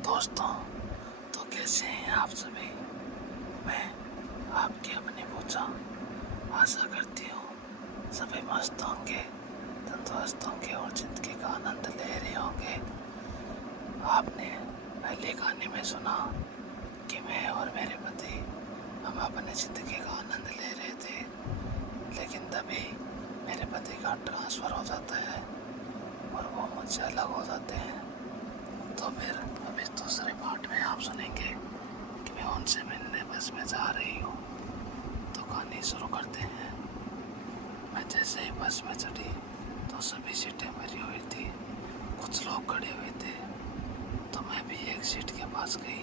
दोस्तों, तो कैसे हैं आप सभी। मैं आपकी अपनी पूछा आशा करती हूँ सभी मस्त होंगे, तंदुरुस्त होंगे और ज़िंदगी का आनंद ले रहे होंगे। आपने पहले गाने में सुना कि मैं और मेरे पति हम अपने ज़िंदगी का आनंद ले रहे थे, लेकिन तभी मेरे पति का ट्रांसफ़र हो जाता है और वो मुझसे अलग हो जाते हैं। तो फिर अभी दूसरे पार्ट में आप सुनेंगे कि मैं उनसे मिलने बस में जा रही हूँ। तो कहानी शुरू करते हैं। मैं जैसे ही बस में चढ़ी तो सभी सीटें भरी हुई थी, कुछ लोग खड़े हुए थे, तो मैं भी एक सीट के पास गई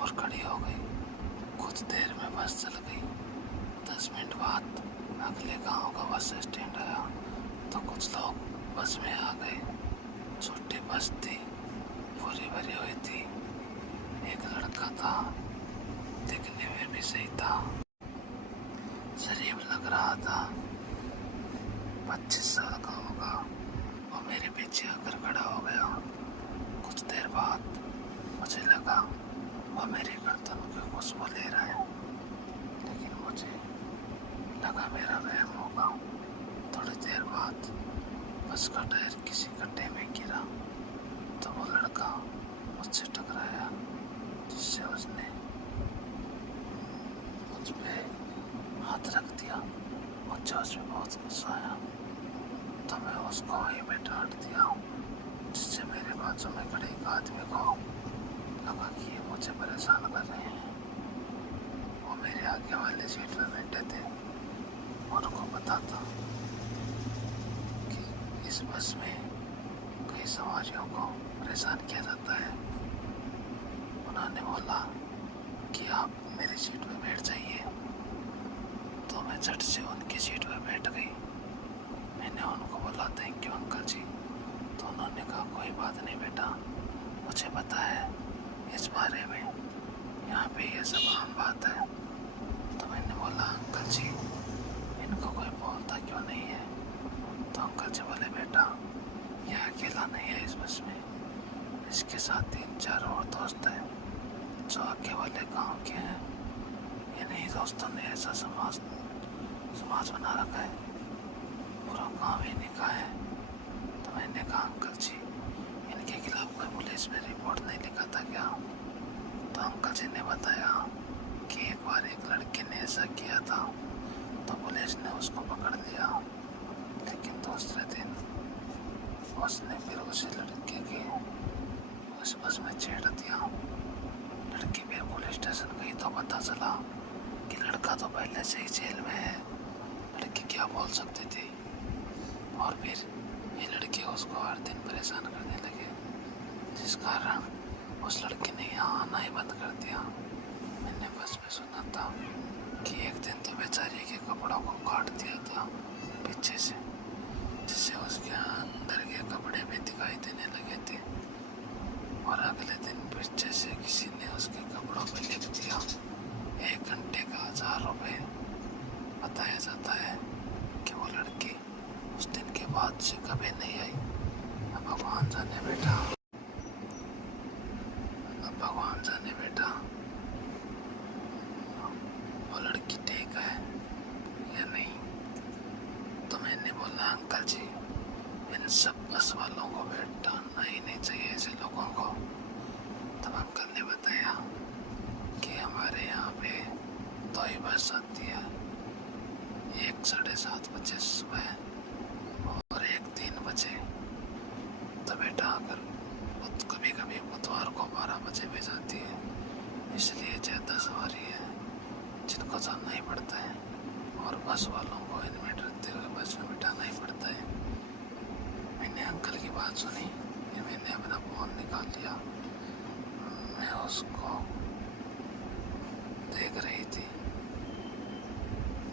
और खड़ी हो गई। कुछ देर में बस चल गई। 10 मिनट बाद अगले गांव का बस स्टैंड आया तो कुछ लोग बस में आ गए। छोटी बस थी, पूरी भरी हुई थी। एक लड़का था, दिखने में भी सही था, शरीफ लग रहा था, 25 साल का होगा। वो मेरे पीछे आकर खड़ा हो गया। कुछ देर बाद मुझे लगा वो मेरी गर्दन की खुशबू ले रहा है, लेकिन मुझे लगा मेरा वहम होगा। थोड़ी देर बाद बस का टायर किसी गड्ढे में गिरा तो वो लड़का मुझसे टकराया, जिससे उसने मुझ पे हाथ रख दिया। मुझे उसमें बहुत गुस्सा आया तो मैं उसको वहीं पे डांट दिया, जिससे मेरे बाजू में खड़े एक आदमी को लगा कि ये मुझे परेशान कर रहे हैं। वो मेरे आगे वाले सीट पे बैठे थे और उनको पता था कि इस बस में कई सवारियों को परेशान किया जाता है। उन्होंने बोला कि आप मेरी सीट पर बैठ जाइए, तो मैं झट से उनकी सीट पर बैठ गई। मैंने उनको बोला थैंक यू अंकल जी, तो उन्होंने कहा कोई बात नहीं बेटा, मुझे पता है इस बारे में, यहाँ पे ये सब आम बात है। तो मैंने बोला अंकल जी इनको कोई बोलता क्यों नहीं है। तो अंकल जी बोले बेटा ये अकेला नहीं है इस बस में, इसके साथ 3-4 और दोस्त हैं जो आगे वाले गांव के हैं। इन्हीं दोस्तों ने ऐसा समाज बना रखा है, पूरा गांव इन्हीं का है। तो मैंने कहा अंकल जी इनके खिलाफ कोई पुलिस में रिपोर्ट नहीं लिखा था क्या। तो अंकल जी ने बताया कि एक बार एक लड़के ने ऐसा किया था तो पुलिस ने उसको पकड़ लिया, लेकिन दूसरे दिन उसने फिर उसी लड़के के उस बस में छेड़ दिया। लड़की फिर पुलिस स्टेशन गई तो पता चला कि लड़का तो पहले से ही जेल में है। लड़की क्या बोल सकती थी। और फिर ये लड़के उसको हर दिन परेशान करने लगे, जिस कारण उस लड़के ने यहाँ आना ही बंद कर दिया। मैंने बस में सुना था कि एक दिन तो बेचारी के कपड़ों को काट दिया था पीछे से, जिससे उसके अंदर के कपड़े भी दिखाई देने लगे थे। और अगले दिन पीछे से किसी ने उसके कपड़ों पे लिख दिया 1 घंटे का 1000 रुपये। बताया जाता है कि वो लड़की उस दिन के बाद से कभी नहीं आई। अब भगवान जाने बेटा, वो लड़की ठीक है या नहीं। तो मैंने बोला अंकल जी इन सब बस वालों को बैठाना ही नहीं चाहिए ऐसे लोगों को। तब अंकल ने बताया कि हमारे यहाँ पे 2 ही बस आती है, एक 7:30 बजे सुबह और एक 3 बजे। तो बेटा अगर कभी कभी बुधवार को 12 बजे भी जाती है, इसलिए ज़्यादा सवारी है जिनको जाना ही पड़ता है, और बस वालों को इनमें डरते हुए बस में बिठाना ही पड़ता है। मैंने अंकल की बात सुनी, फिर मैंने अपना फ़ोन निकाल लिया। मैं उसको देख रही थी।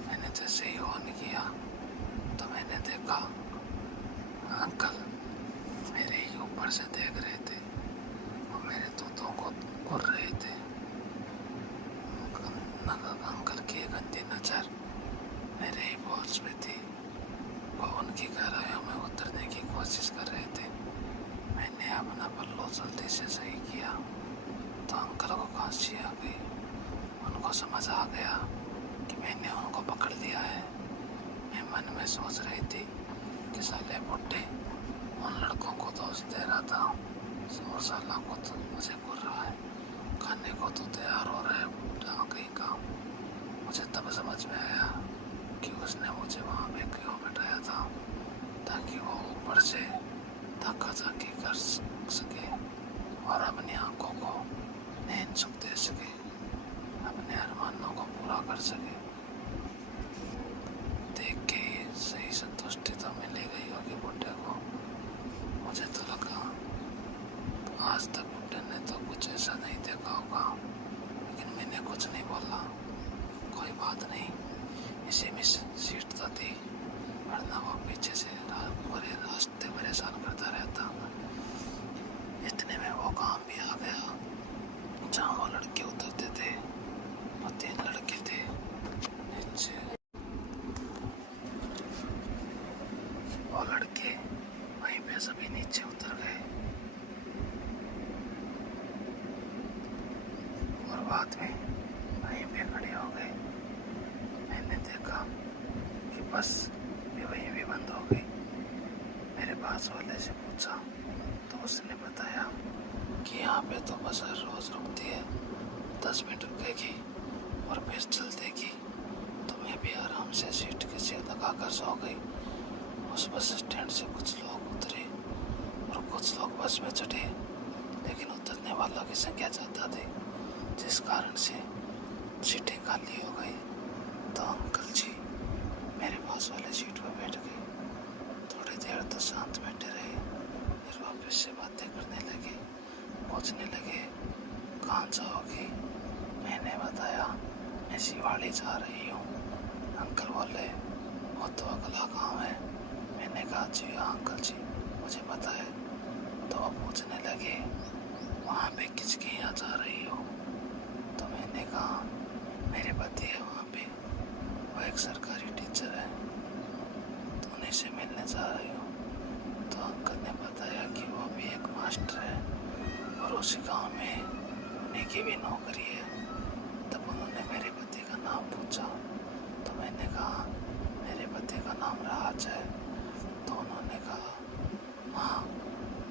मैंने जैसे ही ऑन किया तो मैंने देखा अंकल मेरे ही ऊपर से देख रहे थे और मेरे तोतों को घूर रहे थे। अंकल की गंदी नज़र मेरे ही बॉल्स पे थी। वो उनकी गहराइयों में उतरने की कोशिश कर रहे थे। मैंने अपना पल्लू जल्दी से सही किया तो अंकल को खांसी आ गई। उनको समझ आ गया कि मैंने उनको पकड़ लिया है। मैं मन में सोच रही थी कि साले बुड्ढे उन लड़कों को दोष दे रहा था और साला को तो मुझे बोल रहा है, खाने को तो तैयार हो रहा है बुड्ढा कहीं का। मुझे तब समझ में आया कि उसने मुझे वहाँ पे क्यों बैठाया था, ताकि वो ऊपर से धक्का धक्की कर सके और अपनी आंखों को नैन सुख दे सके, अपने अरमानों को पूरा कर सके। देख के सही संतुष्टि तो मिली गई होगी बुड्ढे को। मुझे तो लगा आज तक बुड्ढे ने तो कुछ ऐसा नहीं देखा होगा, लेकिन मैंने कुछ नहीं बोला। कोई बात नहीं, इसी में सीट तो थी, वरना वो पीछे से पूरे रास्ते परेशान करता रहता। इतने में वो काम भी आ गया जहाँ वो लड़के उतरते थे। वो 3 लड़के थे नीचे। वो लड़के वहीं पे सभी नीचे उतर गए और बाद में वहीं पे खड़े हो गए। मैंने देखा कि बस भी वहीं भी बंद हो गई। मेरे पास वाले से पूछा तो उसने बताया कि यहाँ पे तो बस हर रोज़ रुकती है, 10 मिनट रुकेगी और फिर चल देगी। तो मैं भी आराम से सीट के सीट लगा कर सो गई। उस बस स्टैंड से कुछ लोग उतरे और कुछ लोग बस में चढ़े, लेकिन उतरने वालों की संख्या ज़्यादा थी, जिस कारण से सीटें खाली हो गई। तो अंकल जी मेरे पास वाले सीट पर बैठ गए। थोड़ी देर तो शांत बैठे रहे, फिर वापस से बातें करने लगे, पूछने लगे कहाँ जाओगी। मैंने बताया मैं शिवाड़ी जा रही हूँ। अंकल बोले वो तो अगला गाँव है। मैंने कहा जी हाँ अंकल जी मुझे पता है। तो वो पूछने लगे वहाँ पे किसके यहाँ जा रही हो। तो मैंने कहा मेरे पति है वहाँ पे, वो एक सरकारी टीचर है, तो उन्हीं से मिलने जा रही हूँ। तो अंकल ने बताया कि वो भी एक मास्टर है और उसी गांव में उन्हीं की भी नौकरी है। तब उन्होंने मेरे पति का नाम पूछा तो मैंने कहा मेरे पति का नाम राज है। तो उन्होंने कहा हाँ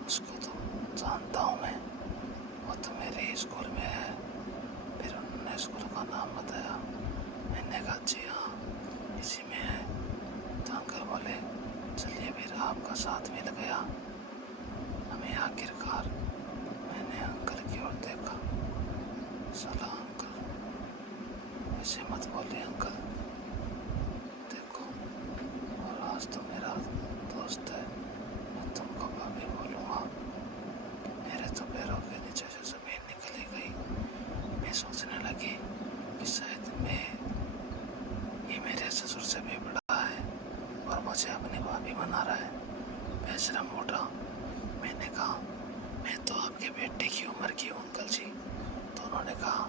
उसको तो जानता हूँ मैं, वो तो मेरे ही स्कूल में है। फिर उन्होंने स्कूल का नाम बताया। मैंने कहा जी हाँ इसी में है। तो अंकल बोले चलिए फिर आपका साथ मिल गया हमें आखिरकार। मैंने अंकल की ओर देखा, साला अंकल ऐसे मत बोलिए अंकल, देखो और आज तो मेरा दोस्त है, मैं तुमको भाभी बोलूँगा। मेरे तो पैरों के नीचे से ज़मीन निकली गई। मैं सोचने लगी कि शायद ये मेरे ससुर से भी बड़ा है और मुझे अपनी भाभी बना रहा है, बेशरम मोटा। मैंने कहा मैं तो आपके बेटे की उम्र की हूँ अंकल जी। तो उन्होंने कहा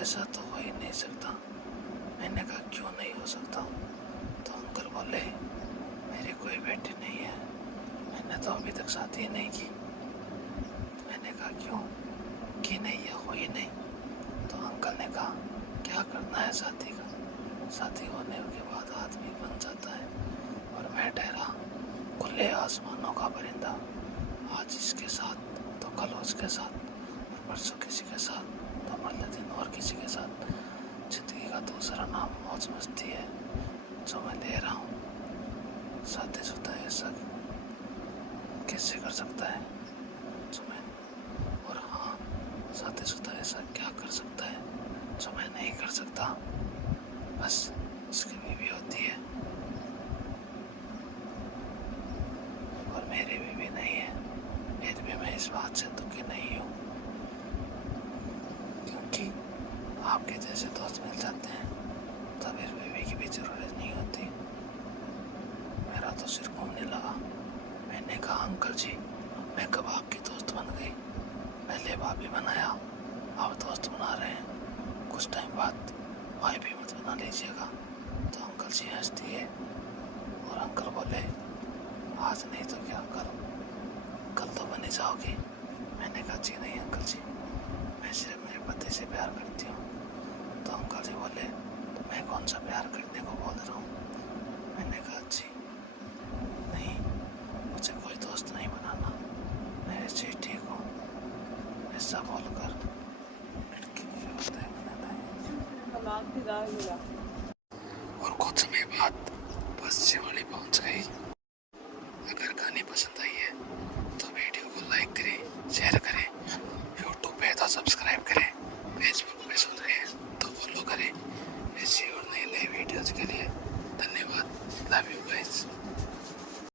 ऐसा तो हो ही नहीं सकता। मैंने कहा क्यों नहीं हो सकता। तो अंकल बोले मेरी कोई बेटी नहीं है, मैंने तो अभी तक शादी नहीं की। मैंने कहा क्यों की नहीं या हुई नहीं। तो अंकल ने कहा क्या करना है शादी का, शादी होने के बाद आदमी बन जाता है और मैं ठहरा खुले आसमानों का परिंदा। आज इसके साथ तो कल उसके साथ, परसों किसी के साथ, तो अगले दिन और किसी के साथ। जिंदगी का दूसरा नाम मौज मस्ती है जो मैं ले रहा हूँ। शादीशुदा ऐसा कैसे कर सकता है जो मैं, और हाँ शादीशुदा ऐसा क्या कर सकता है जो मैं नहीं कर सकता। बस उसकी बीवी होती है और मेरी बीवी नहीं है। फिर भी मैं इस बात से दुखी नहीं हूँ, क्योंकि आपके जैसे दोस्त मिल जाते हैं तो फिर बीवी की भी जरूरत नहीं होती। मेरा तो सिर घूमने लगा। मैंने कहा अंकल जी मैं कब आपकी दोस्त बन गई, पहले भाभी बनाया अब दोस्त बना रहे हैं, कुछ टाइम बाद भाई भी मत बना लीजिएगा। तो अंकल जी हंस दिए और अंकल बोले आज नहीं तो क्या कल तो बनी जाओगी। मैंने कहा जी नहीं अंकल जी मैं सिर्फ मेरे पति से प्यार करती हूँ। तो अंकल जी बोले तो मैं कौन सा प्यार करने को बोल रहा हूँ। मैंने कहा जी नहीं, मुझे कोई दोस्त नहीं बनाना, मैं ऐसे ही ठीक हूँ। ऐसा बोलकर लड़की मेरे होते और कुछ समय बाद बस शिवाली पहुंच गई। अगर कहानी पसंद आई है तो वीडियो को लाइक करें, शेयर करें, यूट्यूब पे तो सब्सक्राइब करें, फेसबुक पे सुन रहे हैं तो फॉलो करें। ऐसी और नई नई वीडियोज के लिए धन्यवाद। Love you guys.